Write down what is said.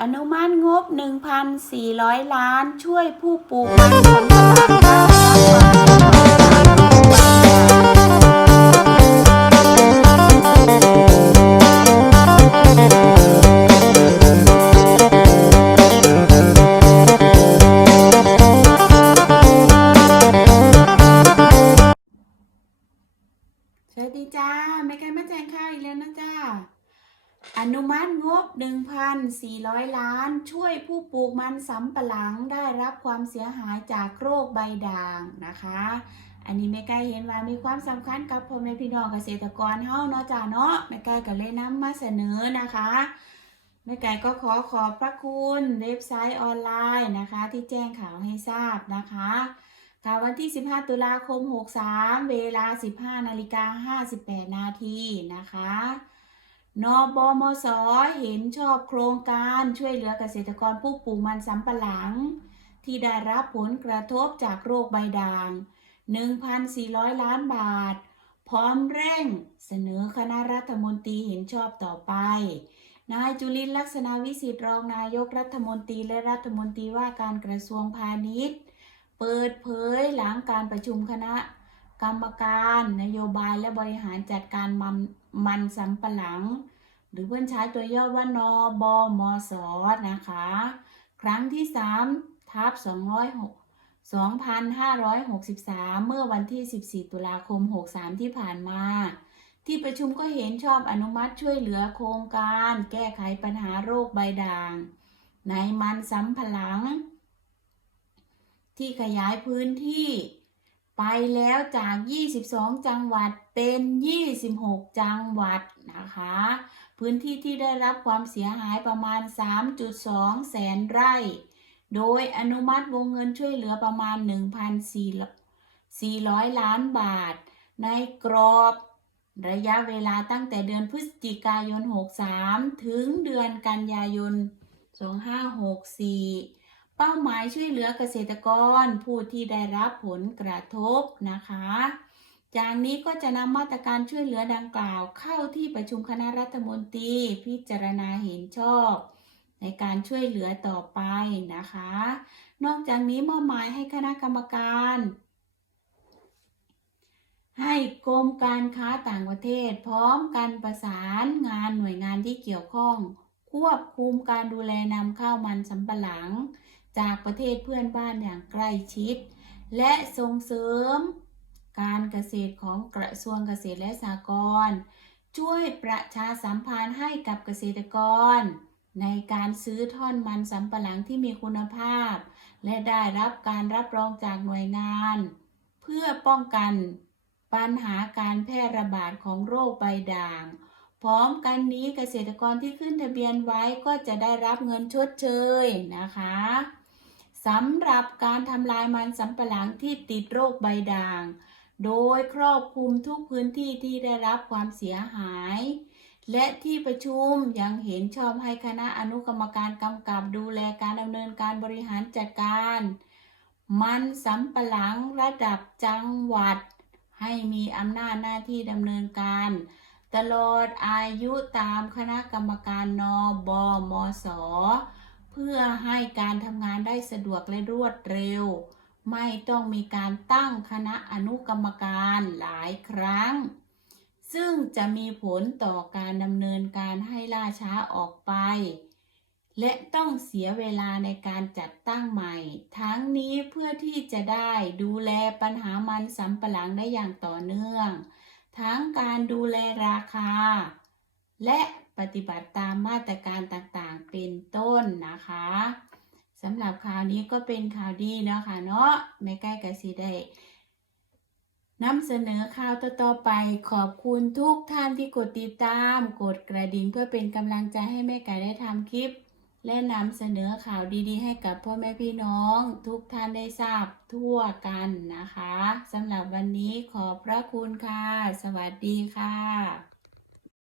อนุมัติงบ 1,400 ล้าน ช่วยผู้ปลูกมันสำปะหลังได้รับความเสียหายจากโรคใบด่างสวัสดีจ้า ไม่ไกลมาแจ้งข่าวอีกแล้วนะจ้า อนุมัติงบ 1,400 ล้าน ช่วยผู้ปลูกมันสำปะหลังได้รับความเสียหายจากโรคใบด่างนะคะ อันนี้แม่ไก่เห็นว่ามีความสำคัญกับพ่อแม่พี่น้องเกษตรกรเฮาเนาะจ้าเนาะแม่ไก่ก็เลยนำมาเสนอนะคะแม่ไก่ก็ขอขอบพระคุณเว็บไซต์ออนไลน์นะคะ ที่แจ้งข่าวให้ทราบนะคะค่ะวันที่ 15 ตุลาคม 63 เวลา 15 นาฬิกา 58 นาทีนะคะ นบมสเห็นชอบโครงการช่วยเหลือเกษตรกรผู้ปลูกมันสำปะหลัง ที่ได้รับผลกระทบจากโรคใบด่าง 1,400 ล้านบาท พร้อมเร่งเสนอคณะรัฐมนตรีเห็นชอบต่อไป นายจุลินลักษณะวิสิทธิรองนายกรัฐมนตรีและรัฐมนตรีว่าการกระทรวงพาณิชย์ เปิดเผยหลังการประชุมคณะกรรมการ นโยบายและบริหารจัดการมันมันสำปะหลัง หรือเพื่อนใช้ตัวย่อว่านอบมสนะคะ ครั้งที่3ทับ206 2563 เมื่อวันที่ 14 ตุลาคม 63 ที่ผ่านมา ที่ประชุมก็เห็นชอบอนุมัติช่วยเหลือโครงการ แก้ไขปัญหาโรคใบด่าง ในมันสำปะหลัง ที่ขยายพื้นที่ ไปแล้วจาก 22 จังหวัดเป็น 26 จังหวัดนะคะ พื้นที่ที่ได้รับความเสียหายประมาณ 3.2 แสนไร่ โดยอนุมัติวงเงินช่วยเหลือประมาณ 1,400 ล้านบาท ในกรอบระยะเวลาตั้งแต่เดือนพฤศจิกายน 63 ถึงเดือนกันยายน 2564 เป้าหมายช่วยเหลือเกษตรกรผู้ที่ได้รับผลกระทบนะคะ จากนี้ก็จะนำมาตรการช่วยเหลือดังกล่าวเข้าที่ประชุมคณะรัฐมนตรีพิจารณาเห็นชอบ ในการช่วยเหลือต่อไปนะคะ นอกจากนี้มอบหมายให้คณะกรรมการให้กรมการค้าต่างประเทศ พร้อมกันประสานงานหน่วยงานที่เกี่ยวข้อง ควบคุมการดูแลนำข้าวมันสำปะหลัง จากประเทศเพื่อนบ้านอย่างใกล้ชิด และส่งเสริม การเกษตรของกระทรวงเกษตรและสหกรณ์ช่วยประชาสัมพันธ์ให้กับเกษตรกร ในการซื้อท่อนมันสำปะหลังที่มีคุณภาพ และได้รับการรับรองจากหน่วยงาน เพื่อป้องกันปัญหาการแพร่ระบาดของโรคใบด่าง พร้อมกันนี้เกษตรกรที่ขึ้นทะเบียนไว้ก็จะได้รับเงินชดเชยนะคะสำหรับการทำลายมันสำปะหลังที่ติดโรคใบด่าง โดยครอบคลุมทุกพื้นที่ที่ได้รับความเสียหาย และที่ประชุมยังเห็นชอบให้คณะอนุกรรมการกำกับดูแลการดำเนินการบริหารจัดการ มันสำปะหลังระดับจังหวัด ให้มีอำนาจหน้าที่ดำเนินการ ตลอดอายุตามคณะกรรมการนบมส เพื่อให้การทำงานได้สะดวกและรวดเร็ว ไม่ต้องมีการตั้งคณะอนุกรรมการหลายครั้ง ซึ่งจะมีผลต่อการดำเนินการให้ล่าช้าออกไป และต้องเสียเวลาในการจัดตั้งใหม่ ทั้งนี้เพื่อที่จะได้ดูแลปัญหามันสำปะหลังได้อย่างต่อเนื่อง ทั้งการดูแลราคา และปฏิบัติตามมาตรการต่างๆ เป็นต้นนะคะสำหรับข่าวนี้ก็เป็นข่าวดีเนาะค่ะเนาะแม่ใกล้กสิได้นำเสนอข่าวต่อๆไปขอบคุณทุกท่านที่กดติดตาม กดกระดิ่งเพื่อเป็นกำลังใจให้แม่ไก่ได้ทำคลิป และนำเสนอข่าวดีๆ ให้กับพ่อแม่พี่น้องทุกท่านได้ทราบทั่วกันนะคะสำหรับวันนี้ขอบพระคุณค่ะ สวัสดีค่ะ